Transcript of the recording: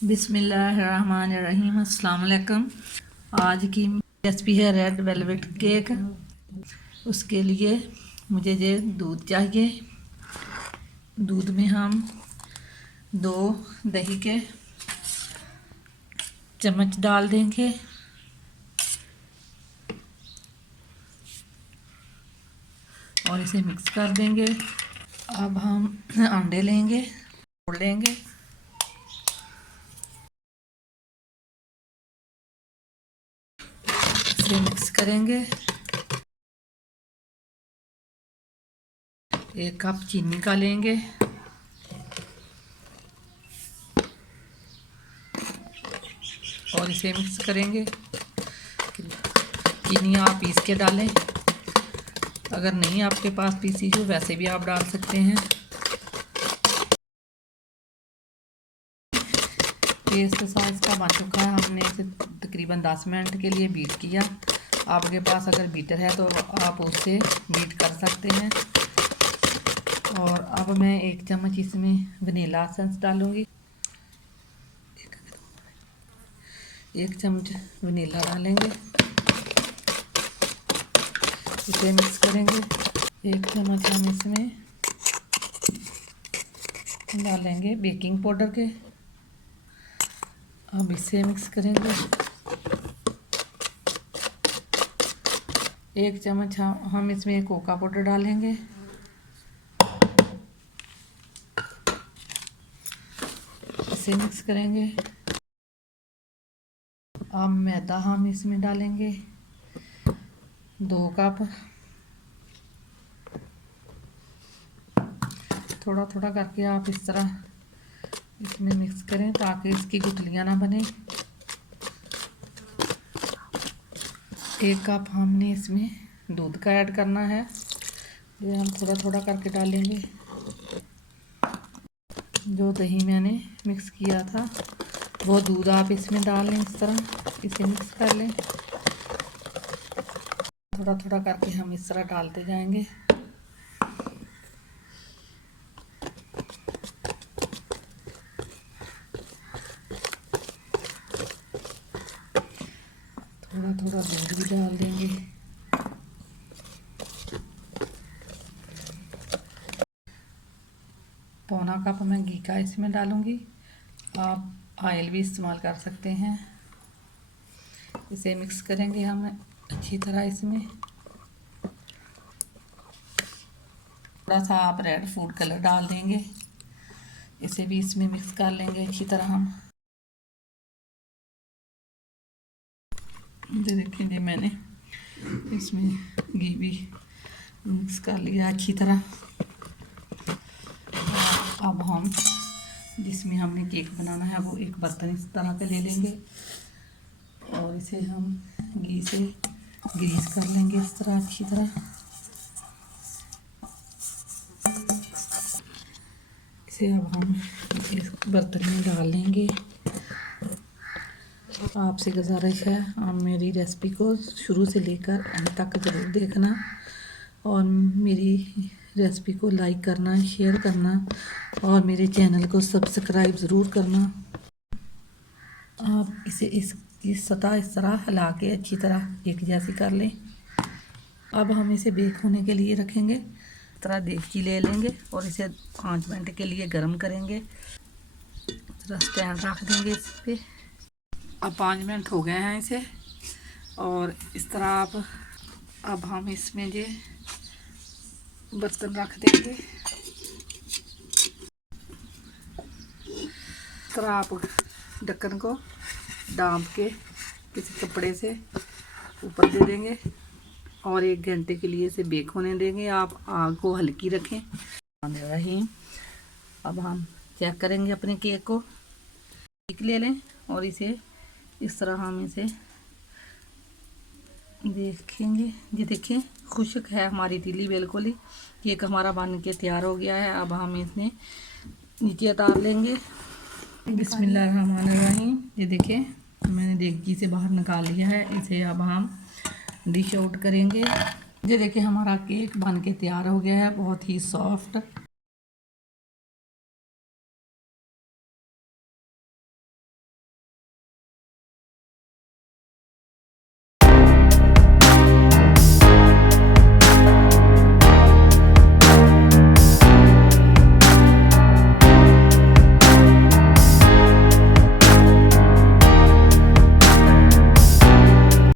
बिस्मिल्लाहिर्रहमानिर्रहीम। अस्सलाम वालेकुम। आज की रेसिपी है रेड वेलवेट केक। उसके लिए मुझे ये दूध चाहिए। दूध में हम 2 दही के चम्मच डाल देंगे और इसे मिक्स कर देंगे। अब हम अंडे लेंगे, तोड़ लेंगे। इसे मिक्स करेंगे। 1 कप चीनी का लेंगे और इसे मिक्स करेंगे। चीनी आप पीस के डालें, अगर नहीं आपके पास पीसी हो वैसे भी आप डाल सकते हैं। पेस्ट साइज का बन चुका है। हमने इसे तकरीबन 10 मिनट के लिए बीट किया। आपके पास अगर बीटर है तो आप उससे बीट कर सकते हैं। और अब मैं 1 चम्मच इसमें वनीला एसेंस डालूंगी। 1 चम्मच वनीला डालेंगे, इसे मिक्स करेंगे। 1 चम्मच हम इसमें डालेंगे बेकिंग पाउडर के। अब इसे मिक्स करेंगे। 1 चम्मच हम इसमें कोका पाउडर डालेंगे। इसे मिक्स करेंगे। अब मैदा हम इसमें डालेंगे 2 कप। थोड़ा थोड़ा करके आप इस तरह इसमें मिक्स करें ताकि इसकी गुठलियाँ ना बने। 1 कप हमने इसमें दूध का ऐड करना है। ये हम थोड़ा थोड़ा करके डालेंगे। जो दही मैंने मिक्स किया था वो दूध आप इसमें डाल लें। इस तरह इसे मिक्स कर लें। थोड़ा थोड़ा करके हम इस तरह डालते जाएंगे। थोड़ा थोड़ा दूध भी डाल देंगे। पौना कप मैं घी का इसमें डालूंगी। आप ऑयल भी इस्तेमाल कर सकते हैं। इसे मिक्स करेंगे हम अच्छी तरह। इसमें थोड़ा सा आप रेड फूड कलर डाल देंगे। इसे भी इसमें मिक्स कर लेंगे अच्छी तरह। हम ये देखिए मैंने इसमें घी भी मिक्स कर लिया अच्छी तरह। अब हम जिसमें हमने केक बनाना है वो एक बर्तन इस तरह का ले लेंगे और इसे हम घी से ग्रीस कर लेंगे इस तरह अच्छी तरह। इसे अब हम इस बर्तन में डाल लेंगे। आपसे गुजारिश है आप मेरी रेसिपी को शुरू से लेकर अंत तक ज़रूर देखना और मेरी रेसिपी को लाइक करना, शेयर करना और मेरे चैनल को सब्सक्राइब ज़रूर करना। आप इसे इसकी सतह इस तरह हिला के अच्छी तरह एक जैसी कर लें। अब हम इसे बेक होने के लिए रखेंगे। इस तरह देगची ले लेंगे और इसे 5 मिनट के लिए गर्म करेंगे। इस तरह स्टैंड रख देंगे इस पर। अब 5 मिनट हो गए हैं इसे और इस तरह आप अब हम इसमें ये बर्तन रख देंगे। इस तरह आप ढक्कन को ढाँप के किसी कपड़े से ऊपर दे देंगे और 1 घंटे के लिए इसे बेक होने देंगे। आप आग को हल्की रखें। रहीम अब हम चेक करेंगे अपने केक को। केक ले लें और इसे इस तरह हम इसे देखेंगे। ये देखें खुश्क है हमारी तीली बिल्कुल ही। केक हमारा बन के तैयार हो गया है। अब हम इसमें नीचे उतार लेंगे। बिस्मिल्लाहिर्रहमानिर्रहीम। ये देखें मैंने देगची से बाहर निकाल लिया है। इसे अब हम डिश आउट करेंगे। ये देखिए हमारा केक बन के तैयार हो गया है, बहुत ही सॉफ्ट।